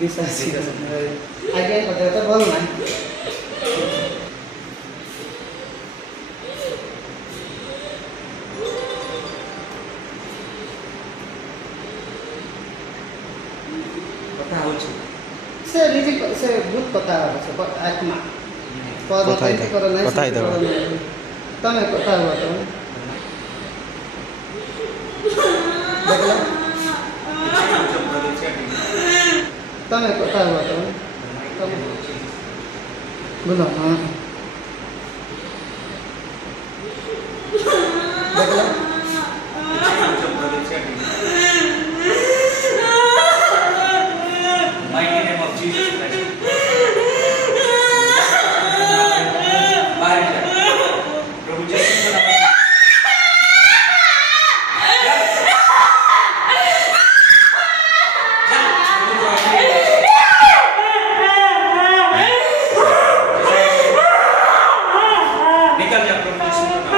विश्वासी आगे कथा तो भल ना कथा हो से रिजी से भूत कथा हो आत्मा पद कैसे करो नहीं कथा इधर तमे कथा हुआ तो देखला तमे कथा हुआ तो बोलो हां देखला mighty name of Jesus Christ. बाहर जाओ प्रभु यीशु के नाम निकल जा प्रभु यीशु के नाम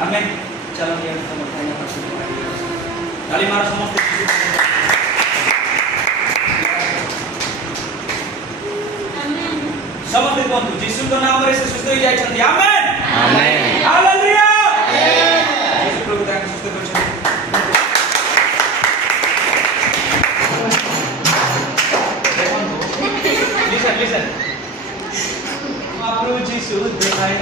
Amen. Chalo dia kita bertanya pasal kali mar समस्त Amen. समस्त बंधु यीशु के नाम रे सुस्त हो जाय छथि आमेन आमेन हालेलुया यीशु प्रभु ताके सुस्त कर छथि listen प्रभु यीशु दिखाई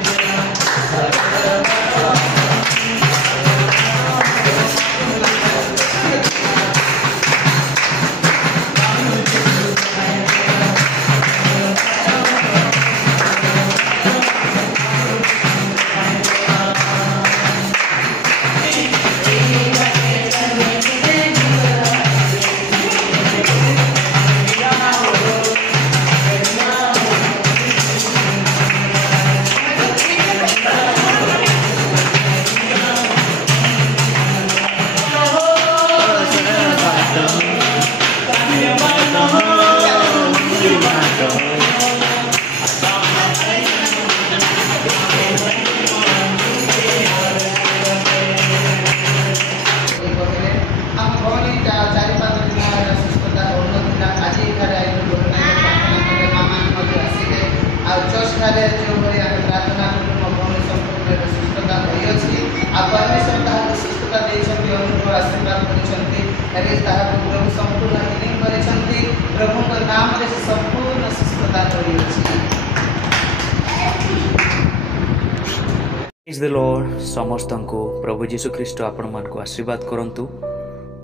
Praise the Lord समस्त को प्रभु जीशु ख्रीष्ट आपण मान को आशीर्वाद करंतु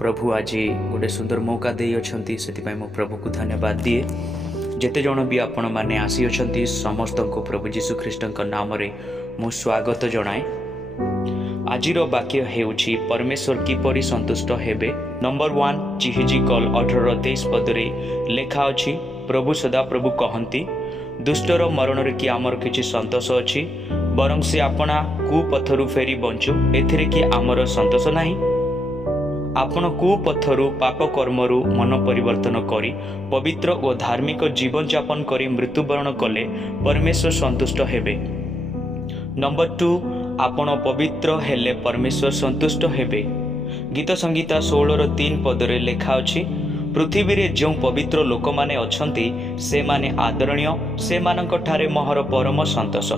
प्रभु आज गोटे सुंदर मौका दे अछंती सेति मो प्रभु को धन्यवाद दिए जेते जण भी आपण माने आसी अछंती समस्त को प्रभु जीशु ख्रीष्ट नाम रे मो स्वागत जणाए। आजिर वाक्य हेउछि परमेश्वर किपरि संतुष्ट हेबे। नंबर 1 चिहिजिकल 18:23 पदरे लेखा अछि प्रभु सदा प्रभु कहंती दुष्टर मरण रे कि आमर किछि संतोष अछि ବରଂ ସେ ଆପଣା କୁପଥରୁ ଫେରି ବଞ୍ଚୁ, ଏଥିରେ କି ଆମର ସନ୍ତୋଷ ନାହିଁ? ଆପଣ କୁପଥରୁ ପାପ କର୍ମରୁ ମନ ପରିବର୍ତ୍ତନ କରି ପବିତ୍ର ଓ ଧାର୍ମିକ ଜୀବନଯାପନ କରି ମୃତ୍ୟୁବରଣ କଲେ ପରମେଶ୍ୱର ସନ୍ତୁଷ୍ଟ ହେବେ। ନମ୍ବର 2, ଆପଣ ପବିତ୍ର ହେଲେ ପରମେଶ୍ୱର ସନ୍ତୁଷ୍ଟ ହେବେ। ଗୀତ ସଂହିତା 16:3 ପଦରେ ଲେଖା ଅଛି, ପୃଥିବୀରେ ଯେଉଁ ପବିତ୍ର ଲୋକମାନେ ଅଛନ୍ତି ସେମାନେ ଆଦରଣୀୟ, ସେମାନଙ୍କଠାରେ ମୋହର ପରମ ସନ୍ତୋଷ।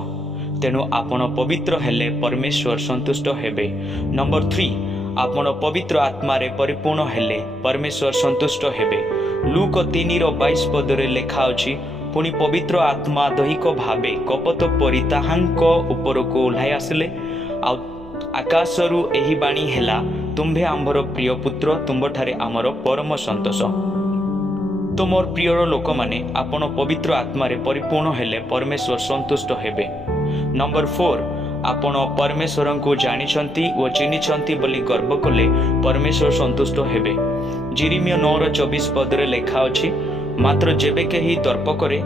ତେଣୁ ଆପଣ ପବିତ୍ର ହେଲେ ପରମେଶ୍ୱର ସନ୍ତୁଷ୍ଟ ହେବେ। ନମ୍ବର 3, ଆପଣ ପବିତ୍ର ଆତ୍ମାରେ ପରିପୂର୍ଣ୍ଣ ହେଲେ ପରମେଶ୍ୱର ସନ୍ତୁଷ୍ଟ ହେବେ। ଲୁକ 3:22 ପଦରେ ଲେଖା ଅଛି, ପୁଣି ପବିତ୍ର ଆତ୍ମା ଦୈହିକ ଭାବେ କପଟ ପରି ତାହାଙ୍କ ଉପରକୁ ଓହ୍ଲାଇ ଆସିଲେ, ଆଉ ଆକାଶରୁ ଏହି ବାଣୀ ହେଲା, ତୁମ୍ଭେ ଆମ୍ଭର ପ୍ରିୟ ପୁତ୍ର, ତୁମ୍ଭଠାରେ ଆମର ପରମ ସନ୍ତୋଷ। ତ ମୋର ପ୍ରିୟର ଲୋକମାନେ, ଆପଣ ପବିତ୍ର ଆତ୍ମାରେ ପରିପୂର୍ଣ୍ଣ ହେଲେ ପରମେଶ୍ୱର ସନ୍ତୁଷ୍ଟ ହେବେ। ନମ୍ବର 4, ଆପଣ ପରମେଶ୍ୱରଙ୍କୁ ଜାଣିଛନ୍ତି ଓ ଚିହ୍ନିଛନ୍ତି ବୋଲି ଗର୍ବ କଲେ ପରମେଶ୍ୱର ସନ୍ତୁଷ୍ଟ ହେବେ। ଯିରିମିୟ 9:24 ପଦରେ ଲେଖା ଅଛି, ମାତ୍ର ଯେବେ କେହି ଦର୍ପ କରେ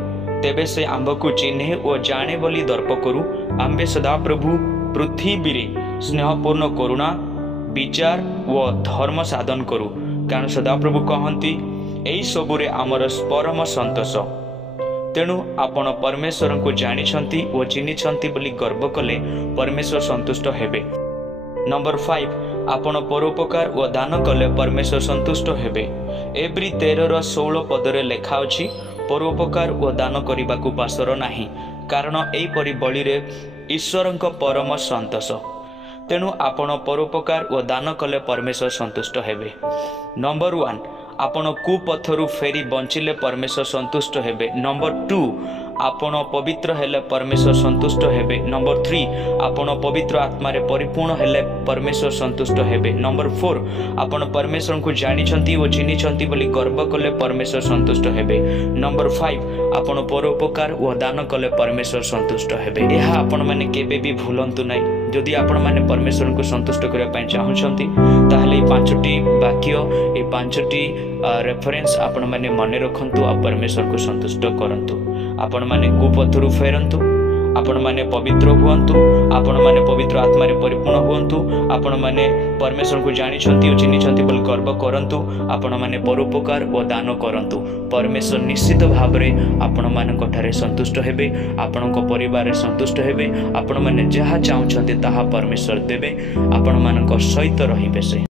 ତେବେ ସେ ଆମ୍ଭକୁ ଚିହ୍ନେ ଓ ଜାଣେ ବୋଲି ଦର୍ପ କରୁ। ଆମ୍ଭେ ସଦାପ୍ରଭୁ ପୃଥିବୀରେ ସ୍ନେହପୂର୍ଣ୍ଣ କରୁଣା, ବିଚାର ଓ ଧର୍ମ ସାଧନ କରୁ, କାରଣ ସଦାପ୍ରଭୁ କହନ୍ତି, ଏହି ସବୁରେ ଆମର ପରମ ସନ୍ତୋଷ। ତେଣୁ ଆପଣ ପରମେଶ୍ୱରଙ୍କୁ ଜାଣିଛନ୍ତି ଓ ଚିହ୍ନିଛନ୍ତି ବୋଲି ଗର୍ବ କଲେ ପରମେଶ୍ୱର ସନ୍ତୁଷ୍ଟ ହେବେ। ନମ୍ବର 5, ଆପଣ ପରୋପକାର ଓ ଦାନ କଲେ ପରମେଶ୍ୱର ସନ୍ତୁଷ୍ଟ ହେବେ। ଏବ୍ରୀ 13:16 ପଦରେ ଲେଖା ଅଛି, ପରୋପକାର ଓ ଦାନ କରିବାକୁ ପାସର ନାହିଁ, କାରଣ ଏହିପରି ବଳିରେ ଈଶ୍ୱରଙ୍କ ପରମ ସନ୍ତୋଷ। ତେଣୁ ଆପଣ ପରୋପକାର ଓ ଦାନ କଲେ ପରମେଶ୍ୱର ସନ୍ତୁଷ୍ଟ ହେବେ। ନମ୍ବର 1, ଆପଣ କୁପଥରୁ ଫେରି ବଞ୍ଚିଲେ ପରମେଶ୍ୱର ସନ୍ତୁଷ୍ଟ ହେବେ। ନମ୍ବର 2, ଆପଣ ପବିତ୍ର ହେଲେ ପରମେଶ୍ୱର ସନ୍ତୁଷ୍ଟ ହେବେ। ନମ୍ବର 3, ଆପଣ ପବିତ୍ର ଆତ୍ମାରେ ପରିପୂର୍ଣ୍ଣ ହେଲେ ପରମେଶ୍ୱର ସନ୍ତୁଷ୍ଟ ହେବେ। ନମ୍ବର 4, ଆପଣ ପରମେଶ୍ୱରଙ୍କୁ ଜାଣିଛନ୍ତି ଓ ଚିହ୍ନିଛନ୍ତି ବୋଲି ଗର୍ବ କଲେ ପରମେଶ୍ୱର ସନ୍ତୁଷ୍ଟ ହେବେ। ନମ୍ବର 5, ଆପଣ ପରୋପକାର ଓ ଦାନ କଲେ ପରମେଶ୍ୱର ସନ୍ତୁଷ୍ଟ ହେବେ। ଏହା ଆପଣମାନେ କେବେ ବି ଭୁଲନ୍ତୁ ନାହିଁ। ଯଦି ଆପଣମାନେ ପରମେଶ୍ୱରଙ୍କୁ ସନ୍ତୁଷ୍ଟ କରିବା ପାଇଁ ଚାହୁଁଛନ୍ତି, ତାହେଲେ এই 5ଟି ବାକ୍ୟ, এই 5ଟି ରେଫରେନ୍ସ ଆପଣମାନେ ମନେ ରଖନ୍ତୁ ଆଉ ପରମେଶ୍ୱରଙ୍କୁ ସନ୍ତୁଷ୍ଟ କରନ୍ତୁ। ଆପଣମାନେ କୁପଥରୁ ଫେରନ୍ତୁ, ଆପଣମାନେ ପବିତ୍ର ହୁଅନ୍ତୁ, ଆପଣମାନେ ପବିତ୍ର ଆତ୍ମାରେ ପରିପୂର୍ଣ୍ଣ ହୁଅନ୍ତୁ, ଆପଣମାନେ ପରମେଶ୍ୱରଙ୍କୁ ଜାଣିଛନ୍ତି ଓ ଚିହ୍ନିଛନ୍ତି ବୋଲି ଗର୍ବ କରନ୍ତୁ, ଆପଣମାନେ ପରୋପକାର ଓ ଦାନ କରନ୍ତୁ। ପରମେଶ୍ୱର ନିଶ୍ଚିତ ଭାବରେ ଆପଣମାନଙ୍କଠାରେ ସନ୍ତୁଷ୍ଟ ହେବେ, ଆପଣଙ୍କ ପରିବାରରେ ସନ୍ତୁଷ୍ଟ ହେବେ। ଆପଣମାନେ ଯାହା ଚାହୁଁଛନ୍ତି ତାହା ପରମେଶ୍ୱର ଦେବେ, ଆପଣମାନଙ୍କ ସହିତ ରହିବେ ସେ।